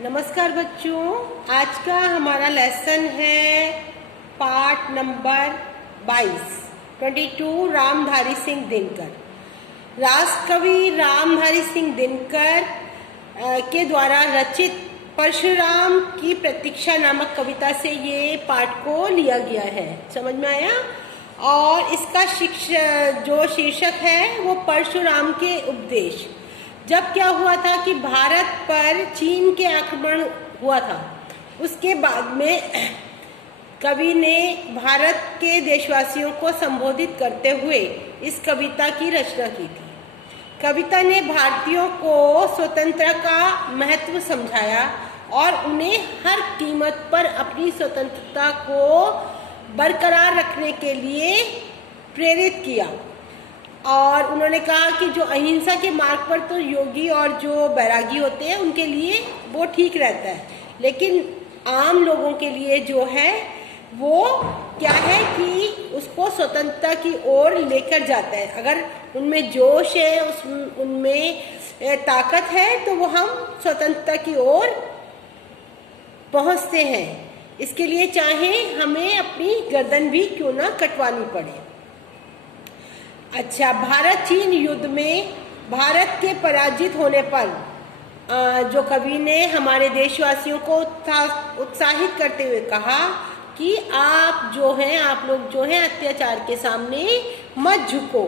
नमस्कार बच्चों, आज का हमारा लेसन है पार्ट नंबर 22 रामधारी सिंह दिनकर। राष्ट्रकवि रामधारी सिंह दिनकर के द्वारा रचित परशुराम की प्रतीक्षा नामक कविता से ये पाठ को लिया गया है। समझ में आया? और इसका जो शीर्षक है वो परशुराम के उपदेश। जब क्या हुआ था कि भारत पर चीन के आक्रमण हुआ था, उसके बाद में कवि ने भारत के देशवासियों को संबोधित करते हुए इस कविता की रचना की थी। कविता ने भारतीयों को स्वतंत्रता का महत्व समझाया और उन्हें हर कीमत पर अपनी स्वतंत्रता को बरकरार रखने के लिए प्रेरित किया। और उन्होंने कहा कि जो अहिंसा के मार्ग पर तो योगी और जो बैरागी होते हैं उनके लिए वो ठीक रहता है, लेकिन आम लोगों के लिए जो है वो क्या है कि उसको स्वतंत्रता की ओर लेकर जाता है। अगर उनमें जोश है, उनमें ताकत है, तो वो हम स्वतंत्रता की ओर पहुंचते हैं। इसके लिए चाहे हमें अपनी गर्दन भी क्यों ना कटवानी पड़े। अच्छा, भारत चीन युद्ध में भारत के पराजित होने पर जो कवि ने हमारे देशवासियों को उत्साहित करते हुए कहा कि आप लोग जो हैं अत्याचार के सामने मत झुको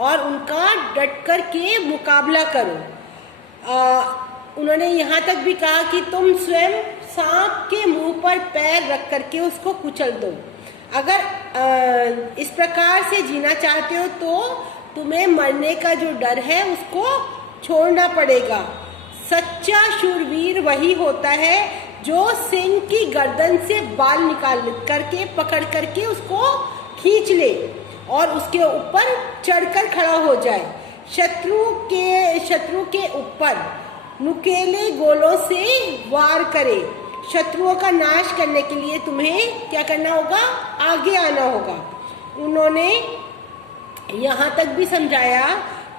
और उनका डट कर के मुकाबला करो। उन्होंने यहाँ तक भी कहा कि तुम स्वयं सांप के मुंह पर पैर रख करके उसको कुचल दो। अगर इस प्रकार से जीना चाहते हो तो तुम्हें मरने का जो डर है उसको छोड़ना पड़ेगा। सच्चा शूरवीर वही होता है जो सिंह की गर्दन से बाल निकाल करके पकड़ करके उसको खींच ले और उसके ऊपर चढ़कर खड़ा हो जाए। शत्रु के ऊपर नुकीले गोलों से वार करे। शत्रुओं का नाश करने के लिए तुम्हें क्या करना होगा? आगे आना होगा। उन्होंने यहाँ तक भी समझाया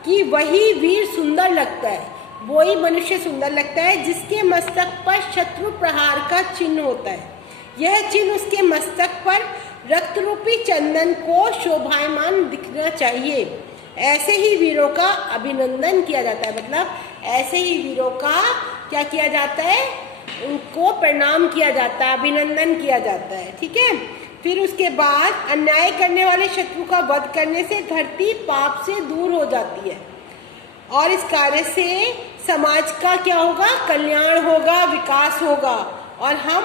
कि वही वीर सुंदर लगता है, वही मनुष्य सुंदर लगता है जिसके मस्तक पर शत्रु प्रहार का चिन्ह होता है। यह चिन्ह उसके मस्तक पर रक्त रूपी चंदन को शोभायमान दिखना चाहिए। ऐसे ही वीरों का अभिनंदन किया जाता है। मतलब ऐसे ही वीरों का क्या किया जाता है? उनको प्रणाम किया जाता है, अभिनंदन किया जाता है। ठीक है। फिर उसके बाद अन्याय करने वाले शत्रु का वध करने से धरती पाप से दूर हो जाती है और इस कार्य से समाज का क्या होगा? कल्याण होगा, विकास होगा और हम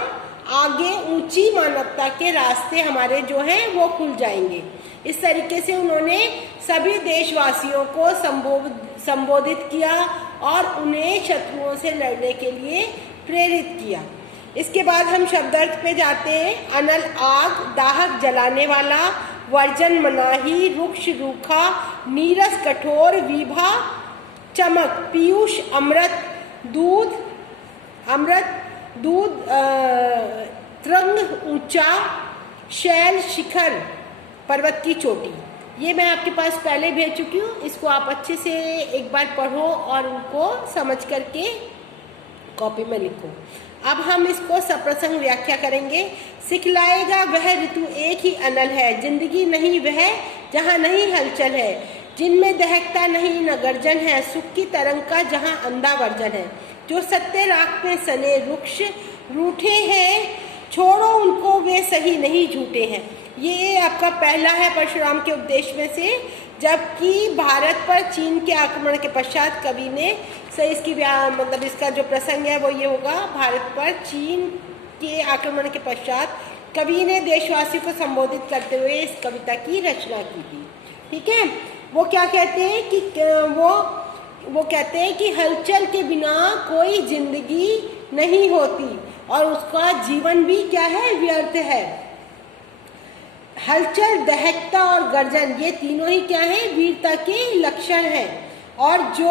आगे ऊंची मानवता के रास्ते हमारे जो हैं वो खुल जाएंगे। इस तरीके से उन्होंने सभी देशवासियों को संबोधित किया और उन्हें शत्रुओं से लड़ने के लिए प्रेरित किया। इसके बाद हम शब्दार्थ पे जाते हैं। अनल आग, दाहक जलाने वाला, वर्जन मनाही, रुक्ष रूखा, नीरस कठोर, विभा चमक, पीयूष अमृत, दूध तरंग ऊंचा, शैल शिखर, पर्वत की चोटी। ये मैं आपके पास पहले भेज चुकी हूँ। इसको आप अच्छे से एक बार पढ़ो और उनको समझ करके कॉपी में लिखो। अब हम इसको सप्रसंग व्याख्या करेंगे। सिखलाएगा वह ऋतु एक ही अनल है, जिंदगी नहीं वह जहाँ नहीं हलचल है, जिनमें दहकता नहीं न गर्जन है, सुख की तरंग का जहाँ अंधा वर्जन है। जो सत्य राख पे सने वृक्ष रूठे हैं, छोड़ो उनको वे सही नहीं झूठे हैं। ये आपका पहला है परशुराम के उपदेश में से। जबकि भारत पर चीन के आक्रमण के पश्चात कवि ने इसकी मतलब इसका जो प्रसंग है वो ये होगा। भारत पर चीन के आक्रमण के पश्चात कवि ने देशवासियों को संबोधित करते हुए इस कविता की रचना की थी। ठीक है। वो क्या कहते हैं कि वो कहते हैं कि हलचल के बिना कोई जिंदगी नहीं होती और उसका जीवन भी क्या है? व्यर्थ है। हलचल, दहकता और गर्जन, ये तीनों ही क्या है? वीरता के लक्षण हैं। और जो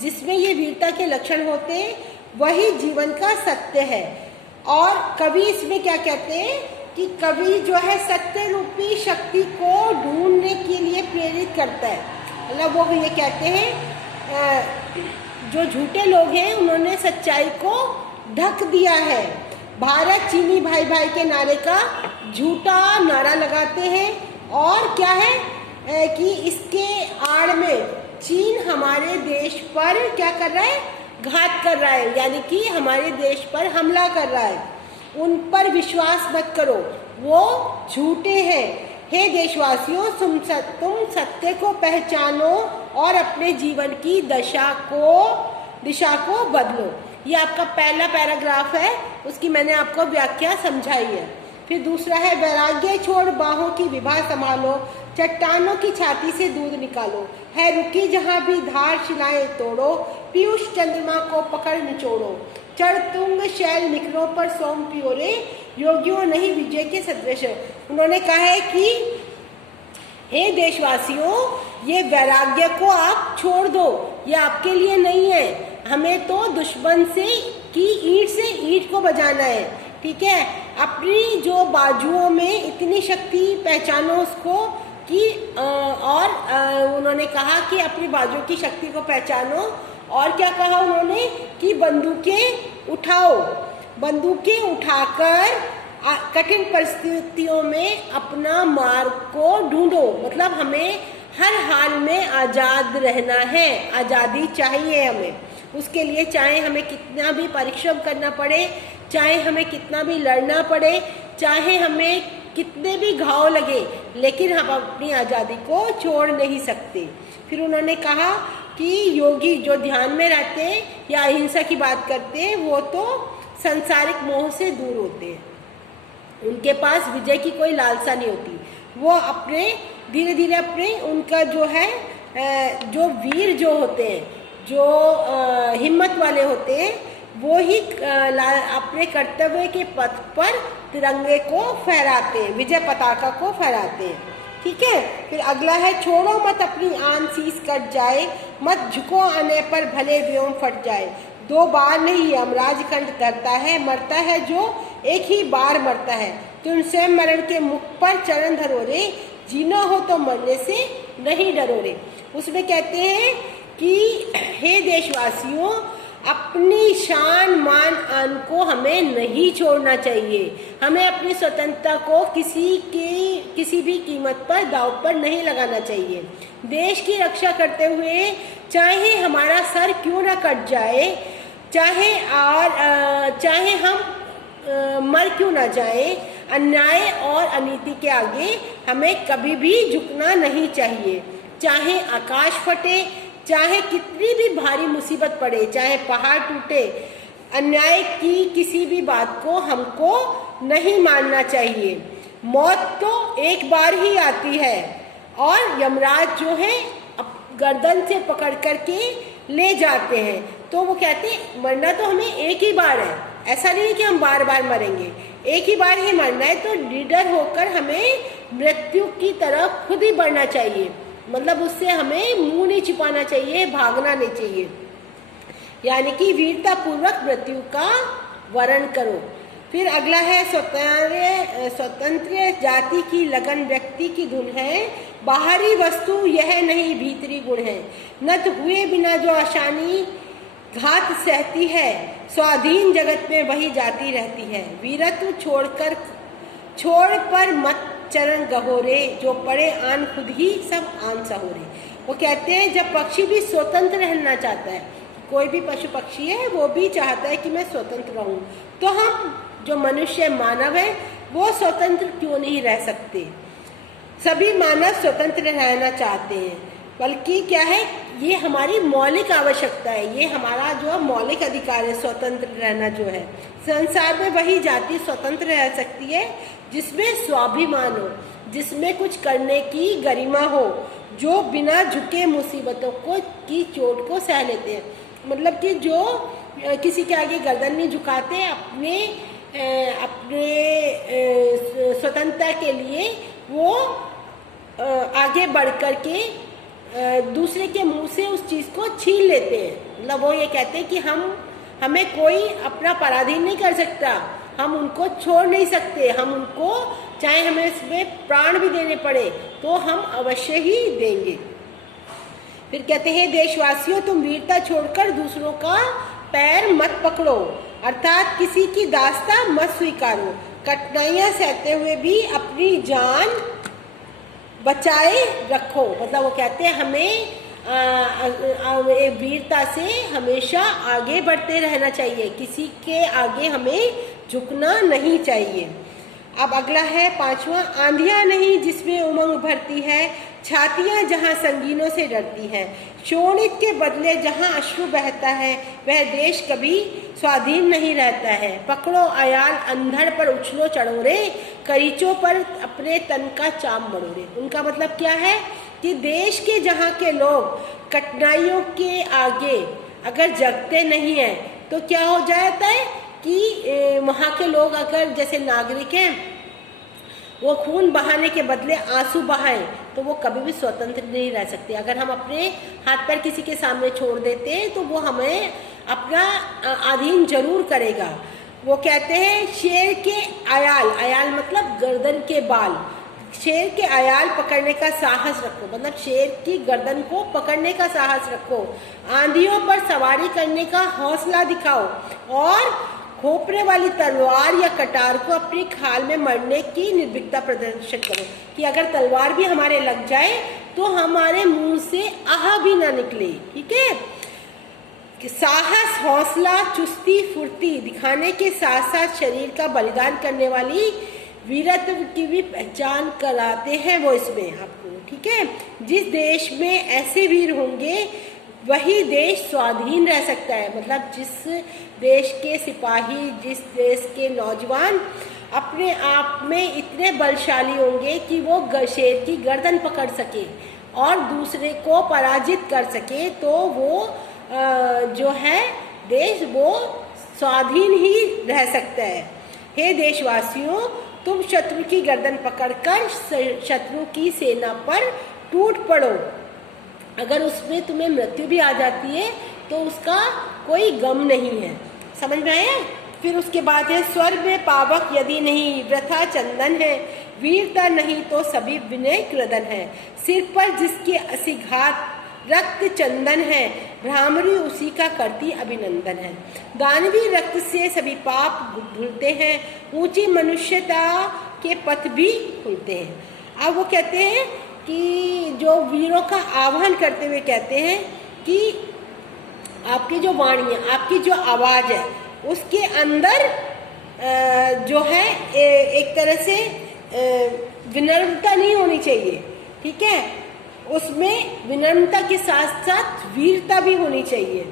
जिसमें ये वीरता के लक्षण होते हैं वही जीवन का सत्य है। और कवि इसमें क्या कहते हैं कि कवि जो है सत्य रूपी शक्ति को ढूंढने के लिए प्रेरित करता है। मतलब वो ये कहते हैं जो झूठे लोग हैं उन्होंने सच्चाई को ढक दिया है। भारत चीनी भाई भाई के नारे का झूठा नारा लगाते हैं और क्या है कि इसके आड़ में चीन हमारे देश पर क्या कर रहा है, घात कर रहा है, यानी कि हमारे देश पर हमला कर रहा है। उन पर विश्वास मत करो, वो झूठे हैं। हे देशवासियों, तुम सत्य को पहचानो और अपने जीवन की दिशा को बदलो। ये आपका पहला पैराग्राफ है, उसकी मैंने आपको व्याख्या समझाई है। फिर दूसरा है, वैराग्य छोड़ बाहों की विभा संभालो, चट्टानों की छाती से दूध निकालो, है रुकी जहाँ भी धार शिलाएं तोड़ो, पीयूष चंद्रमा को पकड़ निचोड़ो, चढ़ तुंग शैल निकलो पर सोम पियो रे, योगियों नहीं विजय के सदृश। उन्होंने कहा है कि हे देशवासियों, ये वैराग्य को आप छोड़ दो, ये आपके लिए नहीं है। हमें तो दुश्मन की ईंट से ईंट को बजाना है, ठीक है। अपनी जो बाजुओं में इतनी शक्ति पहचानो उसको कि और उन्होंने कहा कि अपनी बाजुओं की शक्ति को पहचानो। और क्या कहा उन्होंने कि बंदूकें उठाओ, बंदूकें उठाकर कठिन परिस्थितियों में अपना मार्ग को ढूंढो। मतलब हमें हर हाल में आज़ाद रहना है, आज़ादी चाहिए हमें। उसके लिए चाहे हमें कितना भी परिश्रम करना पड़े, चाहे हमें कितना भी लड़ना पड़े, चाहे हमें कितने भी घाव लगे, लेकिन हम अपनी आज़ादी को छोड़ नहीं सकते। फिर उन्होंने कहा कि योगी जो ध्यान में रहते हैं या अहिंसा की बात करते हैं, वो तो सांसारिक मोह से दूर होते हैं, उनके पास विजय की कोई लालसा नहीं होती। वो अपने धीरे धीरे अपने उनका जो है जो वीर जो होते हैं, जो हिम्मत वाले होते हैं, वो ही अपने कर्तव्य के पथ पर तिरंगे को फहराते हैं, विजय पताका को फहराते हैं, ठीक है। फिर अगला है, छोड़ो मत अपनी आन शीस कट जाए, मत झुको आने पर भले व्योम फट जाए। 2 बार नहीं यमराज खंड धरता है, मरता है जो एक ही बार मरता है। तुम स्वयं मरण के मुख पर चरण धरो रे, जीना हो तो मरने से नहीं डरो रे। उसमें कहते हैं कि हे देशवासियों, अपनी शान मान आन को हमें नहीं छोड़ना चाहिए। हमें अपनी स्वतंत्रता को किसी भी कीमत पर दांव पर नहीं लगाना चाहिए। देश की रक्षा करते हुए चाहे हमारा सर क्यों ना कट जाए, चाहे हम मर क्यों ना जाए, अन्याय और अनीति के आगे हमें कभी भी झुकना नहीं चाहिए। चाहे आकाश फटे, चाहे कितनी भी भारी मुसीबत पड़े, चाहे पहाड़ टूटे, अन्याय की किसी भी बात को हमको नहीं मानना चाहिए। मौत तो एक बार ही आती है और यमराज जो है गर्दन से पकड़ करके ले जाते हैं। तो वो कहते हैं मरना तो हमें एक ही बार है, ऐसा नहीं कि हम बार बार मरेंगे, एक ही बार ही मरना है। तो निडर होकर हमें मृत्यु की तरफ खुद ही बढ़ना चाहिए, मतलब उससे हमें मुंह नहीं छिपाना चाहिए, भागना नहीं चाहिए, यानी कि वीरता पूर्वक मृत्यु का वरण करो। फिर अगला है, स्वतंत्र जाति की लगन व्यक्ति की धुन है, बाहरी वस्तु यह नहीं भीतरी गुण है। नत हुए बिना जो आसानी घात सहती है, स्वाधीन जगत में वही जाती रहती है। वीरत्व छोड़ पर मत चरण गहोरे, जो पड़े आन खुद ही सब आन सहोरे। वो कहते हैं जब पक्षी भी स्वतंत्र रहना चाहता है, कोई भी पशु पक्षी है वो भी चाहता है कि मैं स्वतंत्र रहूं, तो हम जो मनुष्य मानव है वो स्वतंत्र क्यों नहीं रह सकते। सभी मानव स्वतंत्र रहना चाहते हैं, बल्कि क्या है, ये हमारी मौलिक आवश्यकता है, ये हमारा जो मौलिक अधिकार है, स्वतंत्र रहना जो है। संसार में वही जाति स्वतंत्र रह सकती है जिसमें स्वाभिमान हो, जिसमें कुछ करने की गरिमा हो, जो बिना झुके मुसीबतों की चोट को सह लेते हैं। मतलब कि जो किसी के आगे गर्दन नहीं झुकाते, अपने स्वतंत्रता के लिए वो आगे बढ़ कर के दूसरे के मुंह से उस चीज़ को छीन लेते हैं। मतलब वो ये कहते हैं कि हमें कोई अपना पराधीन नहीं कर सकता, हम उनको छोड़ नहीं सकते, हम उनको चाहे हमें इसमें प्राण भी देने पड़े तो हम अवश्य ही देंगे। फिर कहते हैं देशवासियों, तुम वीरता छोड़कर दूसरों का पैर मत पकड़ो, अर्थात किसी की दास्ता मत स्वीकारो। कठिनाइयां सहते हुए भी अपनी जान बचाए रखो। मतलब वो कहते हैं हमें वीरता से हमेशा आगे बढ़ते रहना चाहिए, किसी के आगे हमें झुकना नहीं चाहिए। अब अगला है 5वां, आंधियां नहीं जिसमें उमंग भरती है, छातियां जहां संगीनों से डरती हैं, शोणित के बदले जहां अश्रु बहता है, वह देश कभी स्वाधीन नहीं रहता है। पकड़ो अयाल अंधड़ पर उछलो चढ़ोरे, करीचों पर अपने तन का चाम मरोड़े। उनका मतलब क्या है कि देश के जहाँ के लोग कठिनाइयों के आगे अगर जगते नहीं हैं तो क्या हो जाता है कि वहाँ के लोग अगर जैसे नागरिक हैं वो खून बहाने के बदले आंसू बहाएं तो वो कभी भी स्वतंत्र नहीं रह सकते। अगर हम अपने हाथ पैर किसी के सामने छोड़ देते हैं तो वो हमें अपना अधीन जरूर करेगा। वो कहते हैं शेर के अयाल, अयाल मतलब गर्दन के बाल, शेर के अयाल पकड़ने का साहस रखो, मतलब शेर की गर्दन को पकड़ने का साहस रखो। आंधियों पर सवारी करने का हौसला दिखाओ और खोपरे वाली तलवार या कटार को अपनी खाल में मरने की निर्भीकता प्रदर्शन करो कि अगर तलवार भी हमारे लग जाए तो हमारे मुंह से आह भी ना निकले। ठीक है, कि साहस, हौसला, चुस्ती, फुर्ती दिखाने के साथ साथ शरीर का बलिदान करने वाली वीरत्व की भी पहचान कराते हैं वो इसमें आपको। ठीक है, जिस देश में ऐसे वीर होंगे वही देश स्वाधीन रह सकता है। मतलब जिस देश के सिपाही, जिस देश के नौजवान अपने आप में इतने बलशाली होंगे कि वो शेर की गर्दन पकड़ सके और दूसरे को पराजित कर सके, तो वो जो है देश वो स्वाधीन ही रह सकता है। हे देशवासियों, तुम शत्रु की गर्दन पकड़कर शत्रु की सेना पर टूट पड़ो। अगर उसमें तुम्हें मृत्यु भी आ जाती है तो उसका कोई गम नहीं है। समझ में आया? फिर उसके बाद है स्वर्ग में पावक यदि नहीं वृथा चंदन है, वीरता नहीं तो सभी विनय क्रदन है। सिर पर जिसके असिघात रक्त चंदन है, भ्रामरी उसी का करती अभिनंदन है। दानवी रक्त से सभी पाप धुलते हैं, ऊंची मनुष्यता के पथ भी खुलते हैं। अब वो कहते हैं कि जो वीरों का आह्वान करते हुए कहते हैं कि आपकी जो वाणी है, आपकी जो आवाज़ है, उसके अंदर जो है एक तरह से विनम्रता नहीं होनी चाहिए। ठीक है, उसमें विनम्रता के साथ साथ वीरता भी होनी चाहिए।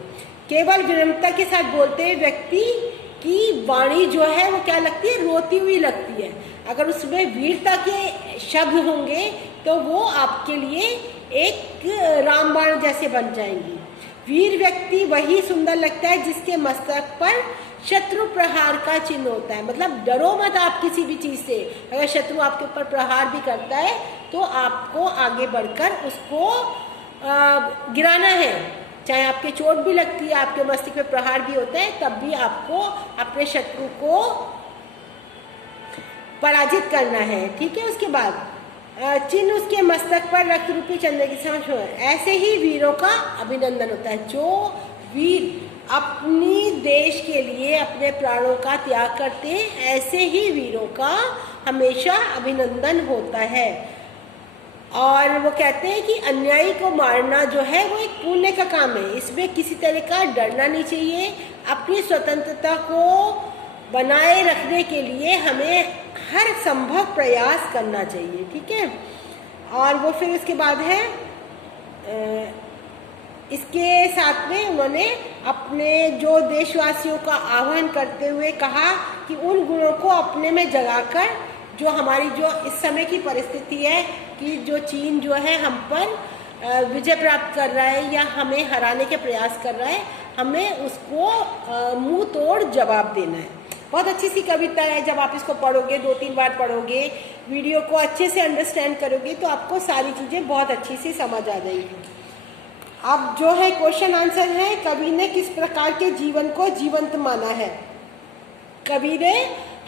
केवल विनम्रता के साथ बोलते हुए व्यक्ति की वाणी जो है वो क्या लगती है, रोती हुई लगती है। अगर उसमें वीरता के शब्द होंगे तो वो आपके लिए एक रामबाण जैसे बन जाएंगी। वीर व्यक्ति वही सुंदर लगता है जिसके मस्तक पर शत्रु प्रहार का चिन्ह होता है। मतलब डरो मत आप किसी भी चीज से। अगर शत्रु आपके ऊपर प्रहार भी करता है तो आपको आगे बढ़कर उसको गिराना है। चाहे आपके चोट भी लगती है, आपके मस्तिष्क पे प्रहार भी होता है, तब भी आपको अपने शत्रु को पराजित करना है। ठीक है, उसके बाद चिन्ह उसके मस्तक पर रक्त रूपी चंद्र की समझ हो। ऐसे ही वीरों का अभिनंदन होता है। जो वीर अपनी देश के लिए अपने प्राणों का त्याग करते हैं, ऐसे ही वीरों का हमेशा अभिनंदन होता है। और वो कहते हैं कि अन्यायी को मारना जो है वो एक पुण्य का काम है। इसमें किसी तरह का डरना नहीं चाहिए। अपनी स्वतंत्रता को बनाए रखने के लिए हमें हर संभव प्रयास करना चाहिए। ठीक है, और वो फिर उसके बाद है इसके साथ में उन्होंने अपने जो देशवासियों का आह्वान करते हुए कहा कि उन गुणों को अपने में जगाकर जो हमारी जो इस समय की परिस्थिति है कि जो चीन जो है हम पर विजय प्राप्त कर रहा है या हमें हराने के प्रयास कर रहा है, हमें उसको मुंह तोड़ जवाब देना है। बहुत अच्छी सी कविता है। जब आप इसको पढ़ोगे, 2-3 बार पढ़ोगे, वीडियो को अच्छे से अंडरस्टैंड करोगे तो आपको सारी चीज़ें बहुत अच्छी से समझ आ जाएगी। अब जो है क्वेश्चन आंसर है, कवि ने किस प्रकार के जीवन को जीवंत माना है? कवि ने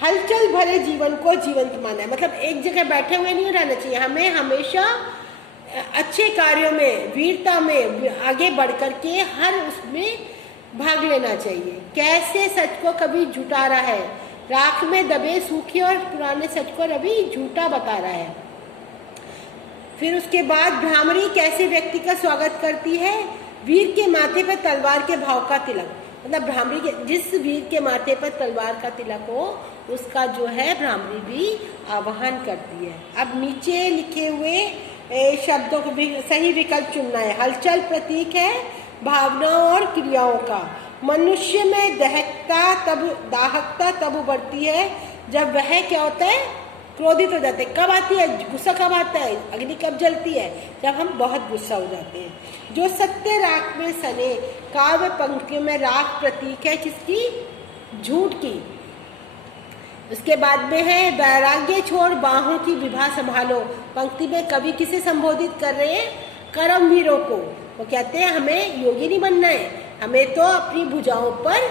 हलचल भरे जीवन को जीवंत माना है। मतलब एक जगह बैठे हुए नहीं रहना चाहिए, हमें हमेशा अच्छे कार्यों में, वीरता में आगे बढ़ कर के हर उसमें भाग लेना चाहिए। कैसे सच को कभी झूठा रहा है, राख में दबे सूखे और पुराने सच को अभी झूठा बता रहा है। फिर उसके बाद भ्रामरी कैसे व्यक्ति का स्वागत करती है, वीर के माथे पर तलवार के भाव का तिलक, मतलब भ्रामरी के, जिस वीर के माथे पर तलवार का तिलक हो उसका जो है भ्रामरी भी आवाहन करती है। अब नीचे लिखे हुए शब्दों को भी सही विकल्प चुनना है। हलचल प्रतीक है भावनाओं और क्रियाओं का। मनुष्य में दाहकता तब उभरती है जब वह क्या होता है, क्रोधित हो जाते हैं। कब आती है गुस्सा, कब आता है अग्नि, कब जलती है, जब हम बहुत गुस्सा हो जाते हैं। जो सत्य राख में सने, काव्य पंक्तियों में राख प्रतीक है किसकी, झूठ की। उसके बाद में है वैराग्य छोड़ बाहों की विभा संभालो। पंक्ति में कवि किसे संबोधित कर रहे हैं, कर्मवीरों को। वो कहते हैं हमें योगी नहीं बनना है, हमें तो अपनी भुजाओं पर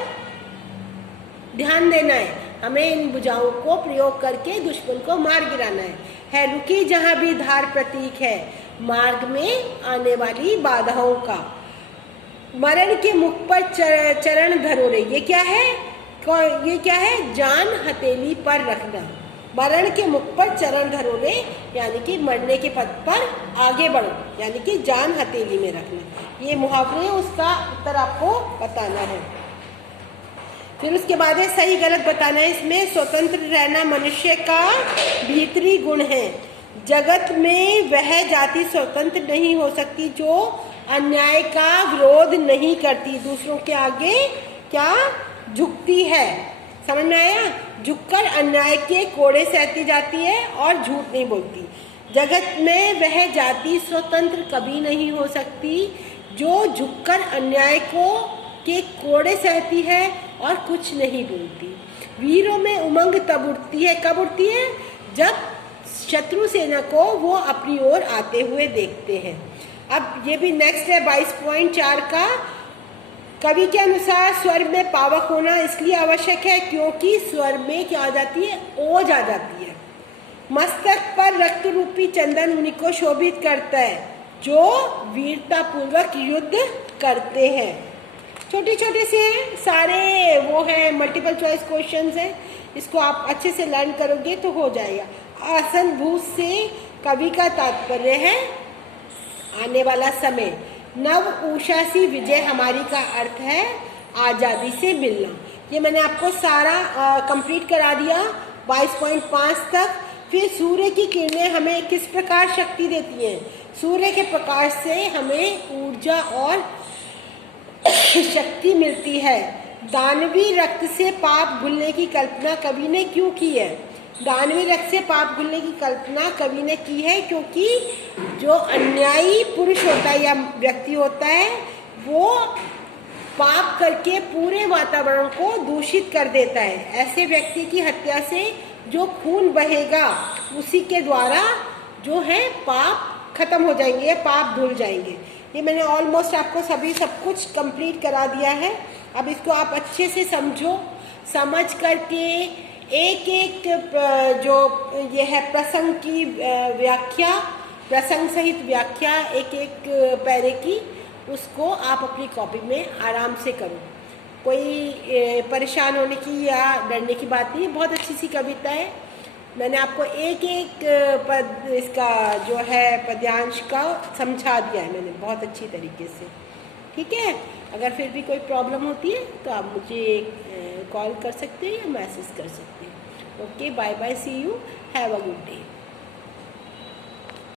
ध्यान देना है, हमें इन भुजाओं को प्रयोग करके दुश्मन को मार गिराना है। रुकी जहां भी धार प्रतीक है मार्ग में आने वाली बाधाओं का। मरण के मुख पर चरण धरोरे, ये क्या है, ये क्या है, जान हथेली पर रखना। मरण के मुख पर चरण धरोरे यानी कि मरने के पथ पर आगे बढ़ो, यानी कि जान हथेली में रखना। ये मुहावरे, उसका उत्तर आपको बताना है। फिर उसके बाद है सही गलत बताना है। इसमें स्वतंत्र रहना मनुष्य का भीतरी गुण है। जगत में वह जाति स्वतंत्र नहीं हो सकती जो अन्याय का विरोध नहीं करती, दूसरों के आगे क्या झुकती है। समझ में आया, झुककर अन्याय के कोड़े सहती जाती है और झूठ नहीं बोलती। जगत में वह जाति स्वतंत्र कभी नहीं हो सकती जो झुककर अन्याय के कोड़े सहती है और कुछ नहीं बोलती। वीरों में उमंग तब उठती है, कब उठती है, जब शत्रु सेना को वो अपनी ओर आते हुए देखते हैं। अब ये भी नेक्स्ट है 22.4 का। कवि के अनुसार स्वर में पावक होना इसलिए आवश्यक है क्योंकि स्वर में क्या आ जाती है, ओज आ जाती है। मस्तक पर रक्त रूपी चंदन उनको शोभित करता है जो वीरता पूर्वक युद्ध करते हैं। छोटे छोटे से सारे वो हैं, मल्टीपल चॉइस क्वेश्चंस हैं, इसको आप अच्छे से लर्न करोगे तो हो जाएगा। आसन भूत से कवि का तात्पर्य है आने वाला समय। नव उषा सी विजय हमारी का अर्थ है आज़ादी से मिलना। ये मैंने आपको सारा कंप्लीट करा दिया 22.5 तक। फिर सूर्य की किरणें हमें किस प्रकार शक्ति देती हैं, सूर्य के प्रकाश से हमें ऊर्जा और शक्ति मिलती है। दानवी रक्त से पाप भूलने की कल्पना कवि ने क्यों की है, दानवी रक्त से पाप भूलने की कल्पना कवि ने की है क्योंकि जो अन्यायी पुरुष होता है या व्यक्ति होता है वो पाप करके पूरे वातावरण को दूषित कर देता है। ऐसे व्यक्ति की हत्या से जो खून बहेगा उसी के द्वारा जो है पाप खत्म हो जाएंगे, पाप धुल जाएंगे। ये मैंने ऑलमोस्ट आपको सब कुछ कंप्लीट करा दिया है। अब इसको आप अच्छे से समझो, समझ करके एक एक जो ये है प्रसंग की व्याख्या, प्रसंग सहित व्याख्या एक एक पैरे की, उसको आप अपनी कॉपी में आराम से करो। कोई परेशान होने की या डरने की बात नहीं, बहुत अच्छी सी कविता है। मैंने आपको एक एक पद इसका जो है पद्यांश का समझा दिया है मैंने बहुत अच्छी तरीके से, ठीक है। अगर फिर भी कोई प्रॉब्लम होती है तो आप मुझे कॉल कर सकते हैं या मैसेज कर सकते हैं। Okay, bye bye, see you, have a good day.